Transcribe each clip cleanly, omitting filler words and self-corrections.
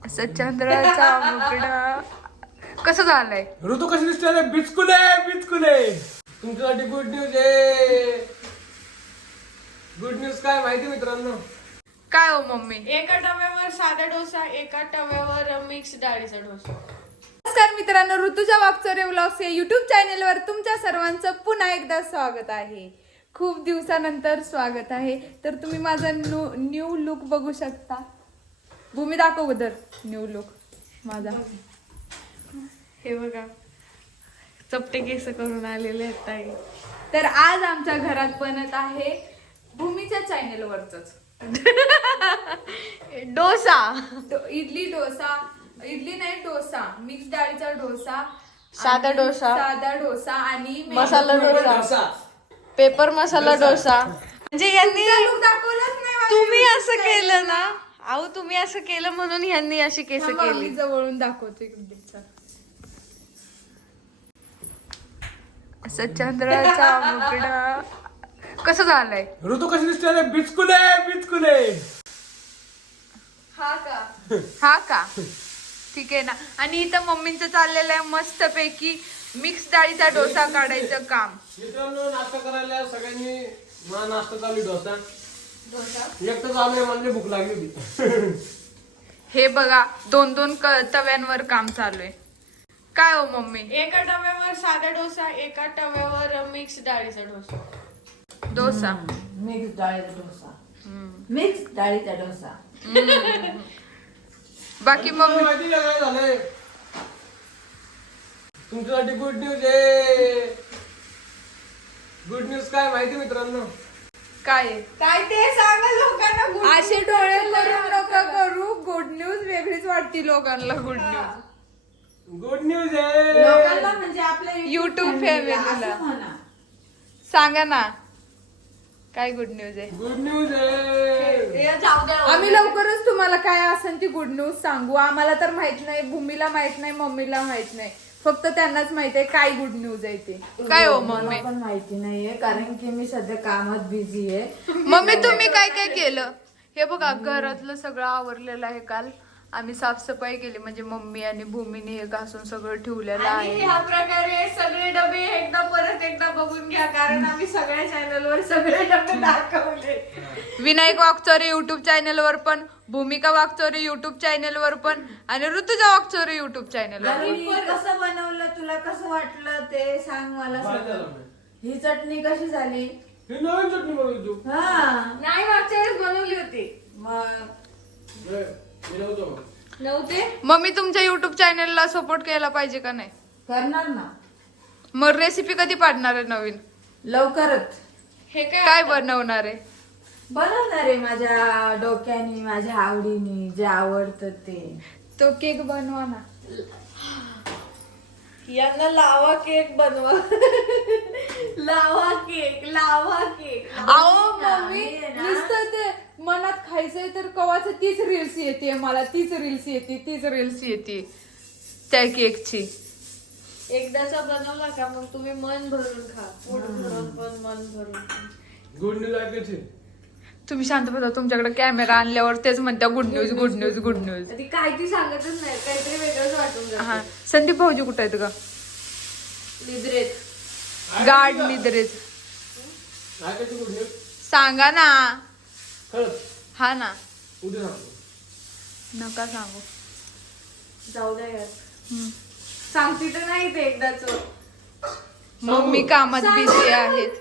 असं चंद्राचा मुगडा कसं झालंय? ऋतू कशी दिसते? बिचकुले बिचकुले. तुमच्यासाठी गुड न्यूज आहे. गुड न्यूज काय माहिती मित्रांनो? काय हो मम्मी? एका टव्यावर साधा डोसा, एका टव्यावर मिक्स डाळीचा डोसा. नमस्कार मित्रांनो, ऋतुजा वागचोरे व्लॉग्स या युट्यूब चॅनेलवर तुमच्या सर्वांचं पुन्हा एकदा स्वागत आहे. खूप दिवसानंतर स्वागत आहे. तर तुम्ही माझा न्यू लुक बघू शकता. भूमी दाखव उधर न्यू लुक माझा. हे बघा, चपटे केस करून आलेले आहेत ताई. तर आज आमच्या घरात बनत आहे भूमीच्या चॅनेलवरच डोसा. इडली डोसा, इडली नाही डोसा, मिक्स डाळीचा डोसा, साधा आणि डोसा. साधा डोसा आणि मसाला डोसा, पेपर मसाला डोसा. म्हणजे यांनी look दाखवलंच नाही माझ्या तुम्ही YouTube असं channel केलं ना, अहो तुम्ही असं केलं म्हणून यांनी अशी केस थांबा, मी केली. जवळून दाखवते इकडे. चल. असं चंद्राचा मुगडा कसं झालंय? ऋतू कशी दिसते? बिचकुले बिचकुले. हा का ठीक आहे ना. आणि इथं मम्मींचं चाललेलं आहे मस्त पैकी मिक्स डाळीचा डोसा काढायचं काम. मित्रांनो, नाश्ता करायला सगळ्यांनी मला नाश्ता चालू डोसा. एकटं चालू आहे म्हणजे भूक लागली होती. हे बघा, दोन दोन तव्यांवर काम चालू आहे. काय हो मम्मी? एका टव्यावर साधा डोसा, एका टव्यावर मिक्स डाळीचा डोसा. डोसा मिक्स डाळीचा डोसा. मिक्स डाळीचा डोसा. बाकी मम्मी माहिती का काय झालंय? तुमच्यासाठी गुड न्यूज आहे. गुड न्यूज काय माहिती मित्रांनो? काय आहे? काय ते सांगा लोकांना. good असे news डोळे कशाला करून नका करू. गुड न्यूज वेगळीच वाटती लोकांना. गुड न्यूज गुड न्यूज आहे. लोकांना म्हणजे आपल्या YouTube family ला family ला. असं म्हणा. सांगा ना काय गुड न्यूज आहे? गुड न्यूज आहे. हे जाऊ द्या. आम्ही लवकरच तुम्हाला काय असेल ती गुड न्यूज सांगू. आम्हाला तर माहित नाही, भूमीला माहित नाही, मम्मीला माहित नाही. फक्त त्यांनाच माहित आहे काय गुड न्यूज आहे ते. काय हो मला मम्मी? पण माहिती नाहीये कारण की मी सध्या कामात बिझी आहे. मम्मी तुम्ही काय काय केलं? हे बघा, घरातलं सगळं आवरलेलं आहे. काल आम्ही साफसफाई केली, म्हणजे मम्मी आणि भूमीने हे घासून सगळं ठेवलेलं आणि आहे. ह्या प्रकारे सगळे डबे परत एकदा बघून घ्या, कारण आम्ही सगळ्या चॅनलवर सगळे डबे दाखवले. विनायक वागचोरे युट्यूब चॅनेलवर पण, भूमिका वागचोरे युट्यूब चॅनेलवर पण, आणि ऋतुजा वागचोरे युट्यूब चॅनेलवर. आणि कसं बनवलं, तुला कसं वाटलं ते सांग मला सगळं. ही चटणी कशी झाली? ही नवीन चटणी बनवली तू. हा नाही, मागच्या वेळेस बनवली होती. मग मी नव्हतो मग. नव्हते. मम्मी तुमच्या युट्यूब चॅनेलला सपोर्ट केला पाहिजे का नाही? करणार ना मग रेसिपी कधी पाडणार आहे नवीन? लवकरच. हे काय बनवणार आहे? बनवणार आहे माझ्या डोक्याने, माझ्या आवडीने, जे आवडतं ते. तो केक बनवा ना. यांना लावा केक बनवा. लावा केक. अहो मम्मी, नुसतं ते मनात खायचंय तर कवाच तीच रील्स येते मला. तीच रील्स येते त्या केकची. एकदाचा बनवला का मग तुम्ही मन भरून खा, पोट भरून पण मन भरून खा. गुड न्यूज ऐकायची. तुम्ही शांत बसा. तुमच्याकडे कॅमेरा आणल्यावर तेच म्हणता good news good news good news. ती काय ती सांगतच नाही, काहीतरी वेगळंच वाटून हा, जातं. संदीप भाऊजी कुठं आहेत का? निद्रेत. गाड निद्रेत. ऐकायची गुड न्यूज. सांगा ना. खरंच हा ना, उद्या सांगतो. नका सांगू. जाऊ द्या यार. हम्म. सांगती तर नाही ते एकदाच. मम्मी कामात बिझी आहेत.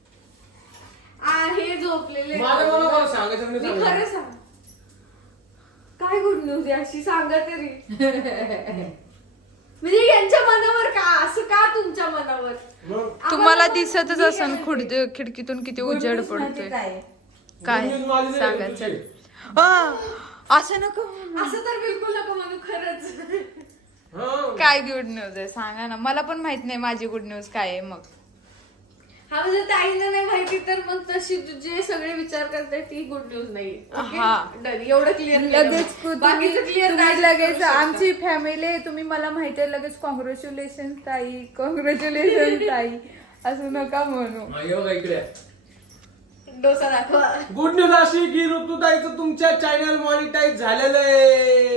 आहे झोपलेले. माझ्या मनावर सांगायचं नाही, मी सांगायचं. खरं सांग. काय गुड न्यूज आहे अशी सांगा तरी. म्हणजे यांच्या मनावर का, असं का तुमच्या मनावर? मग तुम्हाला दिसतच असन खिडकीतून किती उजेड Good news माहिती पडतोय. काय? काय good news माझी नाही सांगायचं? तुझी. असं नको. असं तर बिलकुल नको म्हणू खरंच. हा. काय गुड न्यूज आहे सांगा ना. मला पण माहित नाही माझी गुड न्यूज काय आहे. मग हा, म्हणजे ताईंना नाही माहिती तर मग तशी जे सगळे विचार करताय ती गुड न्यूज नाही. हा. एवढं क्लिअर लगेच बाकीचं क्लिअर तुम्ही लगेच आमची फॅमिली आहे, तुम्ही मला माहिती आहे, लगेच कॉंग्रॅच्युलेशन ताई, कॉंग्रॅच्युलेशन ताई असं नका म्हणू. हा, हे बघा इकडे. डोसा दाखवा. गुड न्यूज अशी की ऋतुताईचं तुमच्या चॅनल मॉनिटाईज झालेलं आहे.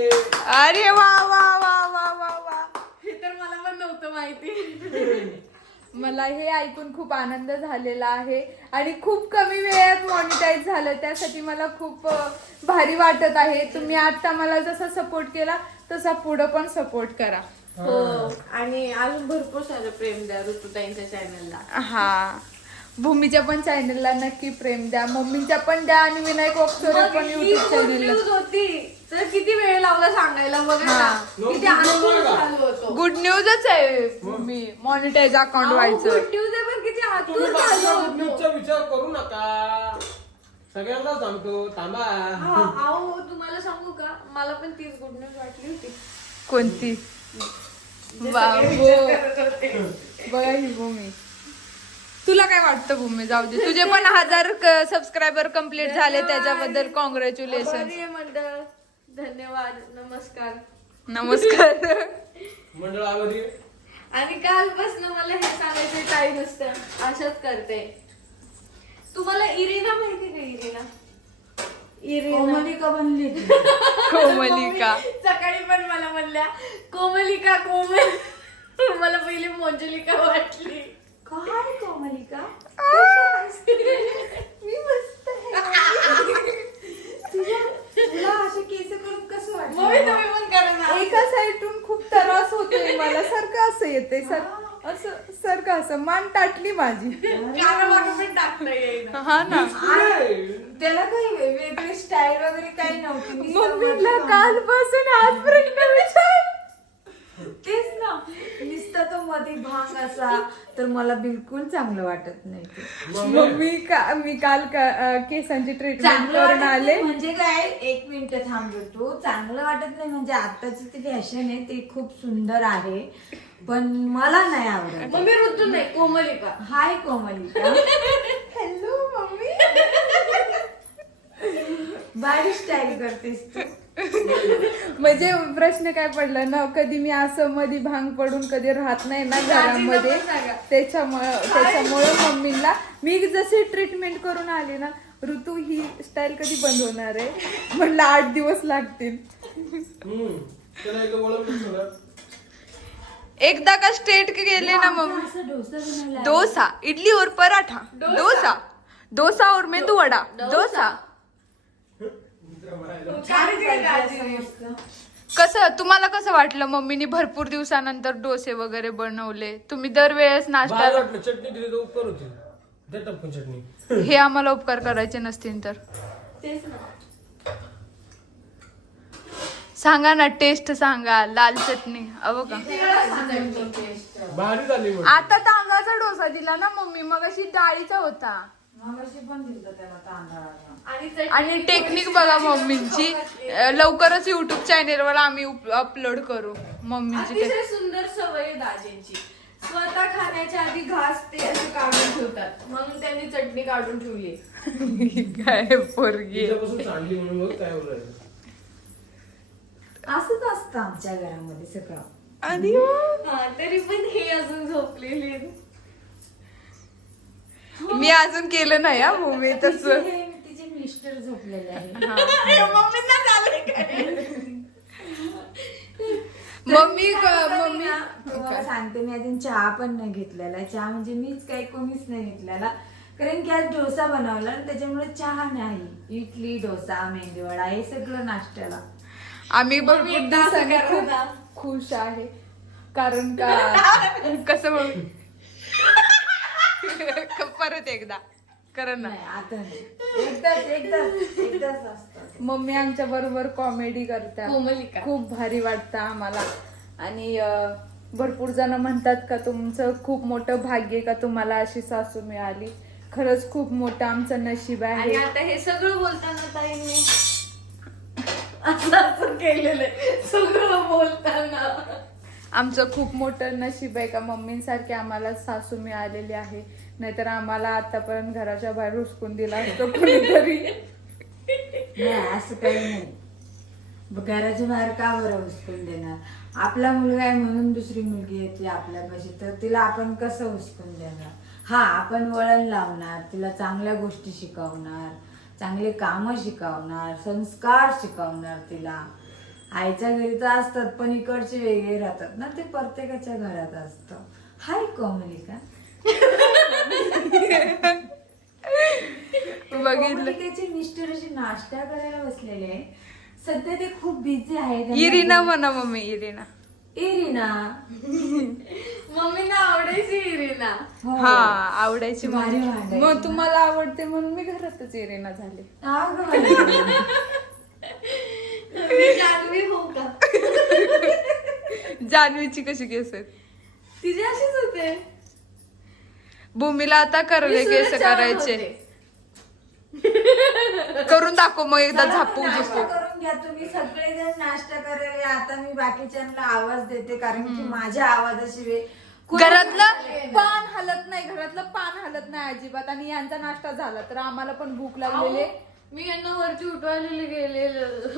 अरे वा वा वा वा वा वा. हे तर मला पण नव्हतं माहिती. मला हे ऐकून खूप आनंद झालेला आहे आणि खूप कमी वेळात मॉनिटाईज झालं, त्यासाठी मला खूप भारी वाटत आहे. तुम्ही आता मला जसा सपोर्ट केला तसा पुढं पण सपोर्ट करा. हो, आणि अजून भरपूर सारं प्रेम द्या ऋतुताईंच्या चॅनलला. हा, भूमीच्या पण चॅनलला नक्की प्रेम द्या, मम्मीच्या पण द्या आणि विनायक ओक्सोरे पण युट्यूब चॅनलला. होती तर किती वेळ लावला सांगायला बघा ना. हा. किती आतून झालो होतो. गुड न्यूजच आहे भूमी, मॉनिटाईज अकाउंट व्हायचं. गुड न्यूज आहे पण किती तुम्ही आतून बाकीच्या झालो good होतो. newsचा विचार करू नका. सगळ्यांना सांगतो थांबा. अहो तुम्हाला सांगू का, मला पण तीच गुड न्यूज वाटली होती. कोणती? जे वा, सगळे हो. विचार करत होते. बघा ही भूमी. तुला काय वाटतं भूमी? जाऊ दे, तुझे पण 1000 सबस्क्रायबर कम्प्लीट झाले, त्याच्याबद्दल कॉंग्रॅच्युलेशन. आभारी आहे मंडळ, धन्यवाद, नमस्कार. नमस्कार. मंडळ आभारी आहे. आणि कालपासून मला हे सांगायचं काही नसतं, अशाच करते. तुम्हाला इरिना माहिती का? इरिना कोमलिका बनली ती. कोमलिका. सकाळी पण मला म्हणल्या कोमलिका कोमल. मला पहिले मंजुलिका वाटली. काय कोमलिका? मी मस्त तुला असे केस करून कसं मम्मी वाटतं? तुम्ही पण करा ना. एका साईडून खूप त्रास होतोय मला, सारखं असं येते, असं सारखं असं मान टाटली माझी. कानामागं पण टाकता येईल. हा ना. त्याला काही वेगळी स्टाईल वगैरे काही नव्हती. नुसतं मम्मीला मध्ये कालपासून आज प्रश्न विचार. तेच ना, नुसता तो मध्ये भांग असा, तर मला बिलकुल चांगलं वाटत नाही ते. मी काल केसांची ट्रीटमेंट चांगलं करून वाटत आले. नाही म्हणजे काय, एक मिनिट थांबलो तू. चांगलं वाटत नाही म्हणजे आताची ती फॅशन आहे ते खूप सुंदर आहे, पण मला नाही आवडत. मम्मी ऋतू नाही, Komalika. Hi Komalika. Hello mummy. भारी स्टाईल करतेस तू. म्हणजे प्रश्न काय पडला ना, कधी मी असं मध्ये भांग पडून कधी राहत नाही ना घरामध्ये, पण सांगा. त्याच्यामुळे मम्मीला मी जशी ट्रीटमेंट करून आले ना, ऋतू ही स्टाईल कधी बंद होणार आहे म्हणलं 8 दिवस लागतील. त्याला एकदा बोलावलं थोडं. एकदा का स्ट्रेट गेले ना मम्मी. असं डोसा बनवला. डोसा, इडली और पराठा, डोसा और मेंदू वडा, डोसा. छान पाहिजे असं मस्त. कसं तुम्हाला कसं वाटलं? मम्मीने भरपूर दिवसानंतर डोसे वगैरे बनवले. तुम्ही दरवेळेस नाश्ता, बाहेर वाटलं चटणी दिली तर उपकार होती. दे टाकून चटणी. हे आम्हाला उपकार करायचे नसतील तर तेच ना. सांगा ना, टेस्ट सांगा. लाल चटणी अहो का. भारी झाली मग. आता तांदळाचा डोसा दिला ना मम्मी, मग अशी डाळीचा होता. मगाशी पण दिलं त्याला तांदळाचा. आणि टेक्निक बघा मम्मींची. लवकरच युट्यूब चॅनेलवर आम्ही अपलोड करू मम्मीची. अतिशय सुंदर सवय आहे दाजींची. स्वतः खाण्याच्या आधी घास ते असे काढून ठेवतात, म्हणून त्यांनी चटणी काढून ठेवली. काय पोरगी. तिच्यापासून सांडली म्हणून मग काय बोलायचं. असंच असतं आमच्या घरामध्ये सगळं. आणि हा, तरी पण हे अजून झोपलेले आहेत. मी अजून केलं नाही हा मम्मी तस. तिचे मिस्टर झोपलेले आहे. मम्मींना झालंय काय? मम्मी मम्मी तुम्हाला सांगते, मी अजून चहा पण नाही घेतलेला. चहा म्हणजे मीच काही कोणीच नाही घेतलेला, कारण की आज डोसा बनवला आणि त्याच्यामुळे चहा नाही. इडली, डोसा, मेंदूवडा हे सगळं नाश्त्याला. आम्ही भरपूर दिवसांनी खूप खुश आहे, कारण का कसं बघ. परत एकदा कर ना. नाही आता नाही, एकदाच असतं. मम्मी आमच्या बरोबर कॉमेडी करतात, कोमलिका. खूप भारी वाटतं आम्हाला. आणि भरपूर जण म्हणतात का तुमचं खूप मोठं भाग्य का तुम्हाला अशी सासू मिळाली. खरंच खूप मोठं आमचं नशीब आणि आहे. आता हे सगळं बोलताना ताईंनी असं केलेलं आहे, सगळं बोलताना. आमचं खूप मोठं नशीब आहे का मम्मींसारखी आम्हाला सासू मिळालेली आहे, नाहीतर आम्हाला आतापर्यंत घराच्या बाहेर हुसकून दिला असतो कोणीतरी. नाही असं काही नाही. घराच्या बाहेर का बरं हुसकून देणार? आपला मुलगा आहे म्हणून दुसरी मुलगी येते आपल्यापाशी, तर तिला आपण कसं हुसकून देणार? हा, आपण वळण लावणार, तिला चांगल्या गोष्टी शिकवणार, चांगले कामं शिकवणार, संस्कार शिकवणार तिला. आईच्या घरी तर असतात पण इकडचे वेगळे राहतात ना, ते प्रत्येकाच्या घरात असतं. हाय कोमलिका. बघितलं. कोमलिकाचे मिस्टर असे नाश्ता करायला बसलेले आहे. सध्या ते खूप बिझी आहे. इरिना म्हणा मम्मी, इरिना. इरिना. मम्मीला आवडायची इरिना. हो. हा आवडायची भारी मम्मी. भांडायची. मग तुम्हाला आवडते म्हणून मी घरातच इरिना झाले. अगं बाई. मी जान्हवी हो का? जान्हवीची कशी केस आहेत? तिचे असेच होते. भूमीला आता करले मी केस सूरज चव्हाण करायचे. होते. करून दाखव मग एकदा चला, झापू नाश्ता झुपू. करून घ्या तुम्ही सगळेजण नाश्ता करायला. आता मी बाकीच्यांना आवाज देते कारण की माझ्या आवाजाशिवाय कोणी घरातलं नाश्ता येणार. पान हलत नाही, घरातलं पान हलत नाही अजिबात. आणि यांचा नाश्ता झाला तर आम्हाला पण भूक लागलेली आहे. मी यांना वरती उठवायला गेलेलं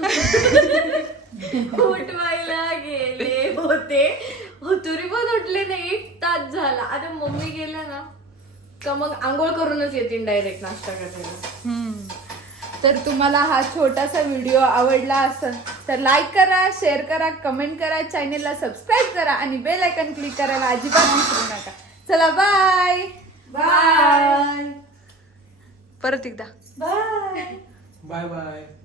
उठवायला गेले होते तरी पण उठले नाही. 1 तास झाला. आता मम्मी गेल्या ना का मग आंघोळ करूनच येतील डायरेक्ट नाश्ता करायला. तर तुम्हाला हा छोटासा व्हिडिओ आवडला असेल तर लाईक करा, शेअर करा, कमेंट करा, चॅनेलला सबस्क्राईब करा आणि बेल आयकॉन क्लिक करायला अजिबात विसरू नका. चला बाय बाय परत एकदा बाय. Bye bye.